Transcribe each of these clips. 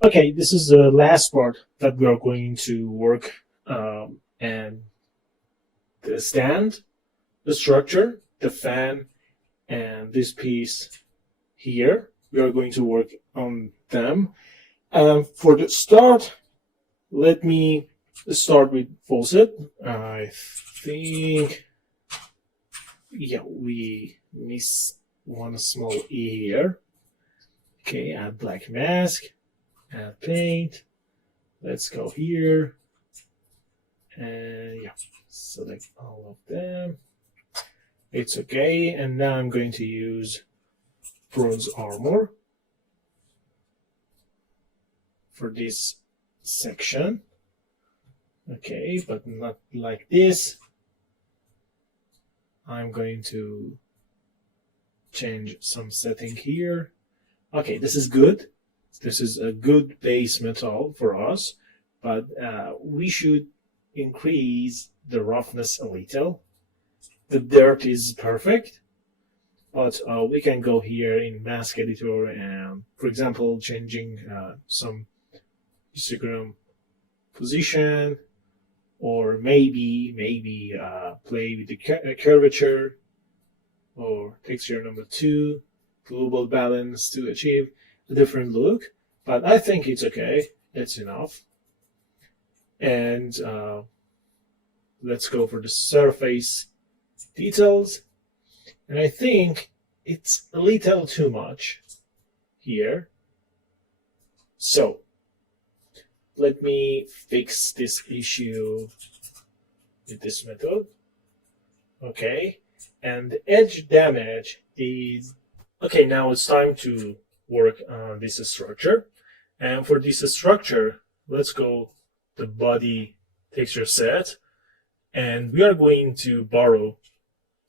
Okay, this is the last part that we are going to work, and the stand, the structure, the fan, and this piece here. We are going to work on them. For the start, let me start with faucet. I think, yeah, we miss one small E here. Okay, add black mask, add paint. Let's go here, and yeah, select all of them. It's okay, and now I'm going to use bronze armor for this section. Okay, but not like this. I'm going to change some setting here. Okay, this is good. This is a good base metal for us, but we should increase the roughness a little. The dirt is perfect, but we can go here in mask editor and, for example, changing some histogram position, or maybe play with the curvature or texture number 2, global balance to achieve a different look. But I think it's okay. It's enough. And let's go for the surface details. And I think it's a little too much here. So let me fix this issue with this method. Okay, and the edge damage is okay. Now it's time to work on this structure, and for this structure, let's go the body texture set, and we are going to borrow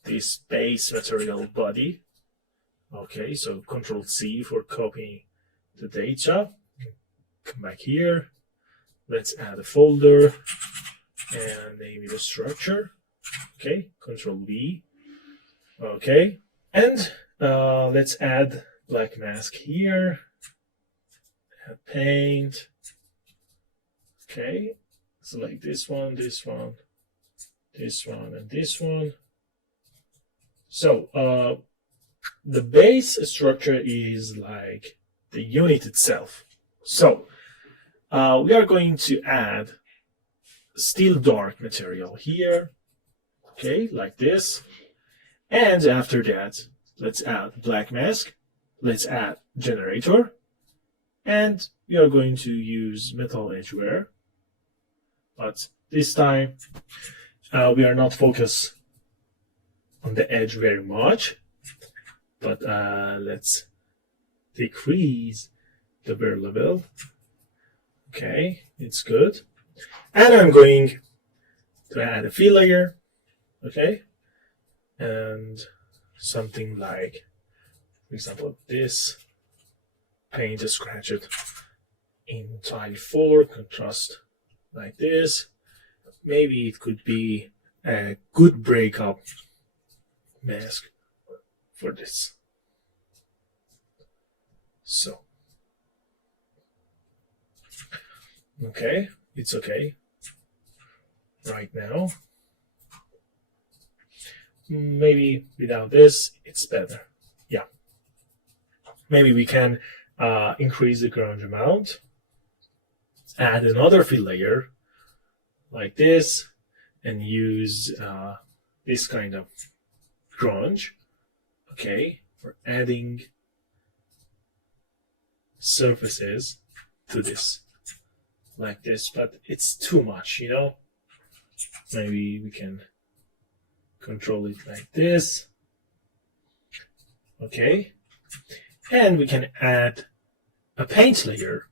this base material body. Okay, so Control C for copying the data. Come back here. Let's add a folder and name it a structure. Okay, Control V. Okay, and let's add black mask here. Add paint. Okay, select this one, this one, this one, and this one. So the base structure is like the unit itself. So we are going to add steel dark material here, okay, like this. And after that, let's add black mask, let's add generator, and we are going to use metal edgeware. But this time, we are not focused on the edge very much, but let's decrease the wear level. Okay, it's good. And I'm going to add a fill layer, okay, and something like, for example, this. Paint a scratch it in tile 4, contrast like this. Maybe it could be a good breakup mask for this. So, okay, it's okay right now. Maybe without this, it's better. Yeah. Maybe we can increase the grunge amount, add another fill layer like this, and use this kind of grunge, okay, for adding surfaces to this, like this, but it's too much, you know. Maybe we can control it like this, okay, and we can add a paint layer.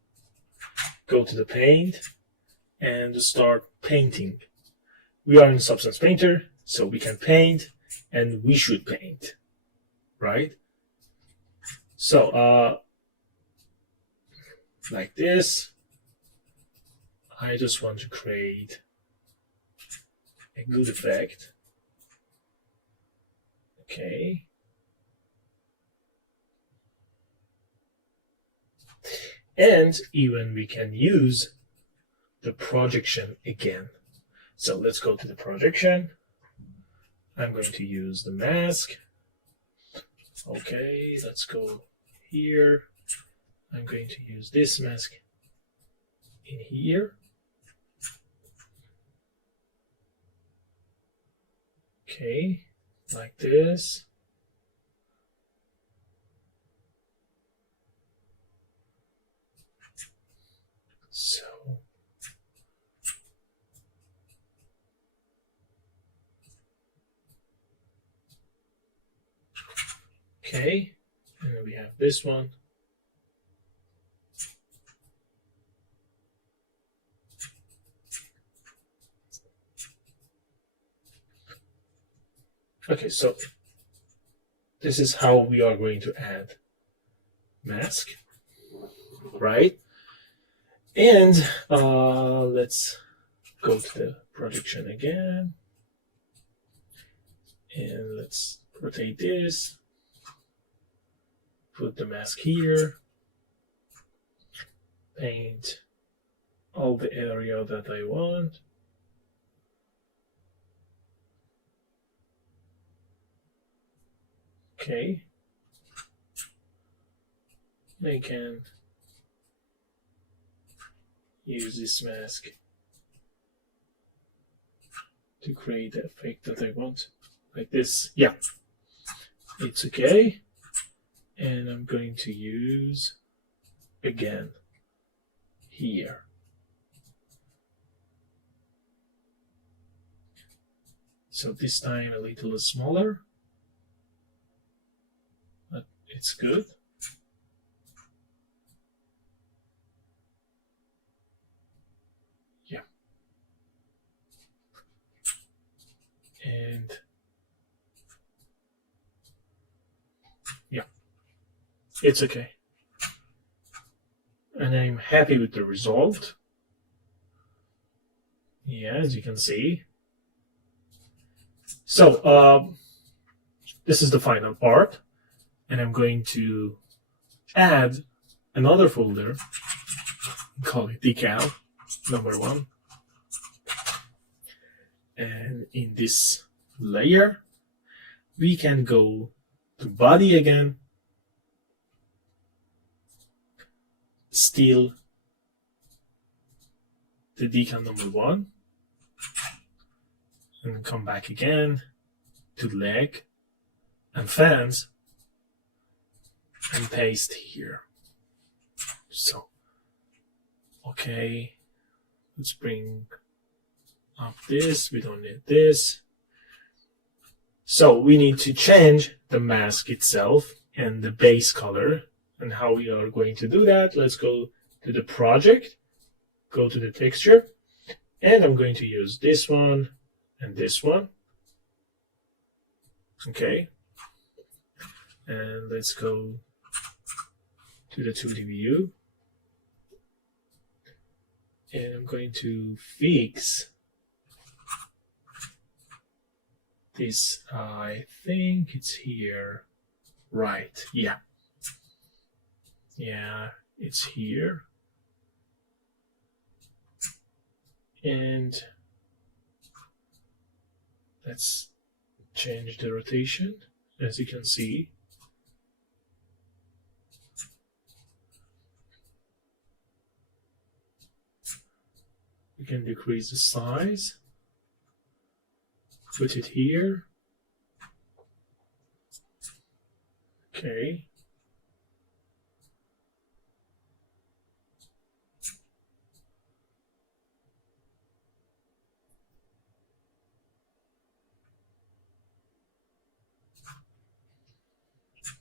Go to the paint and start painting. We are in Substance Painter, so we can paint, and we should paint, right? So like this, I just want to create a good effect. Okay. And even we can use the projection again. So let's go to the projection. I'm going to use the mask. Okay, let's go here. I'm going to use this mask in here. Okay, like this. So okay, and then we have this one. Okay, so this is how we are going to add mask, right? And let's go to the projection again. And let's rotate this. Put the mask here. Paint all the area that I want. Okay. I can use this mask to create the effect that I want. Like this. Yeah. It's okay. And I'm going to use again here. So this time a little smaller. But it's good. Yeah. And yeah, it's okay. And I'm happy with the result. Yeah, as you can see. So this is the final part. And I'm going to add another folder, call it decal number 1. And in this layer, we can go to body again, steal the decal number 1, and then come back again to leg and fans and paste here. So, okay, let's bring up this. We don't need this. So we need to change the mask itself and the base color. And how we are going to do that, let's go to the project, go to the texture, and I'm going to use this one and this one. Okay. And let's go to the 2D view. And I'm going to fix this. I think it's here. Right. Yeah. Yeah, it's here. And let's change the rotation. As you can see, we can decrease the size, put it here. Okay.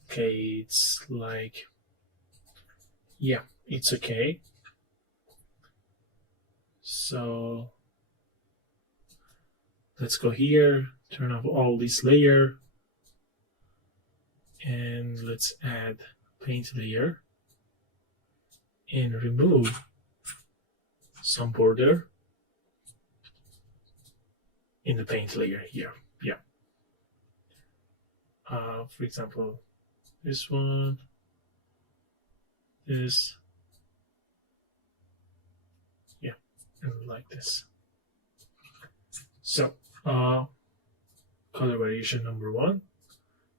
Okay, it's like, yeah, it's okay. So let's go here, turn off all this layer, and let's add paint layer and remove some border in the paint layer here. Yeah. For example, this one, this, and like this. So color variation number 1.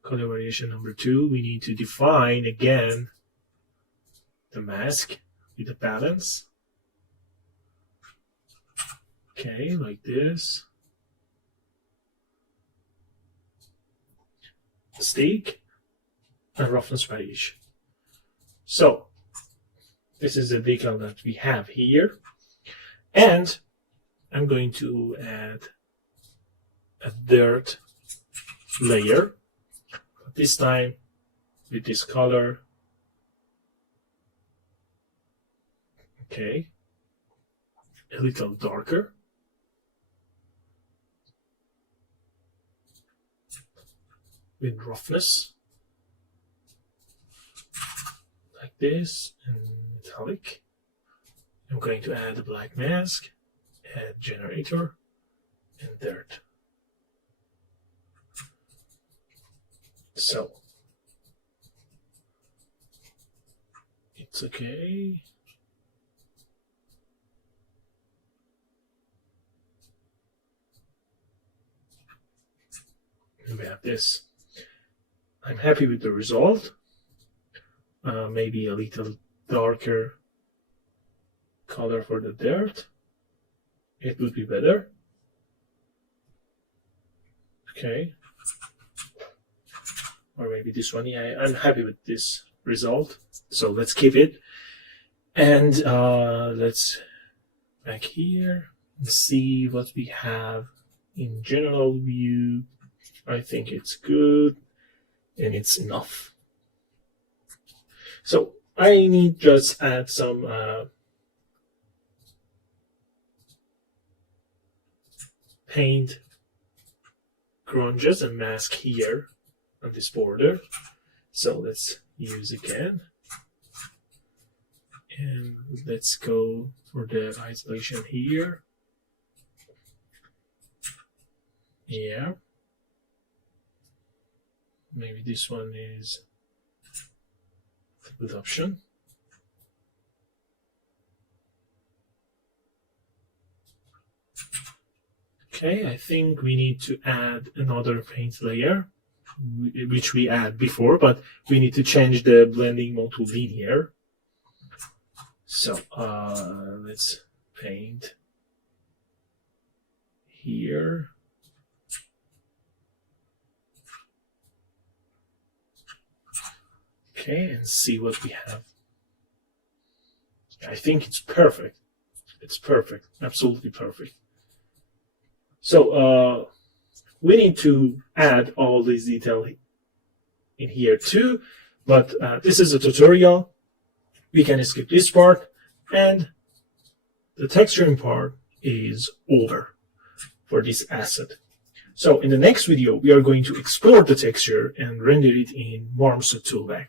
Color variation number 2, we need to define again the mask with the balance. Okay, like this. Stake and roughness variation. So this is the decal that we have here, and I'm going to add a dirt layer, this time with this color. Okay, a little darker. With roughness, like this, and metallic. I'm going to add a black mask, add generator, and dirt. So it's okay. And we have this. I'm happy with the result. Maybe a little darker color for the dirt. It would be better. Okay. Or maybe this one. Yeah, I'm happy with this result. So let's keep it. And let's back here and see what we have in general view. I think it's good. And it's enough. So I need just add some paint grunges and mask here on this border. So let's use again. And let's go for the isolation here. Yeah. Maybe this one is a good option. Okay, I think we need to add another paint layer, which we add before, but we need to change the blending mode to linear. So let's paint here. Okay, and see what we have. I think it's perfect. It's perfect, absolutely perfect. So we need to add all these details in here too, but this is a tutorial. We can skip this part, and the texturing part is over for this asset. So in the next video, we are going to export the texture and render it in Marmoset toolbag.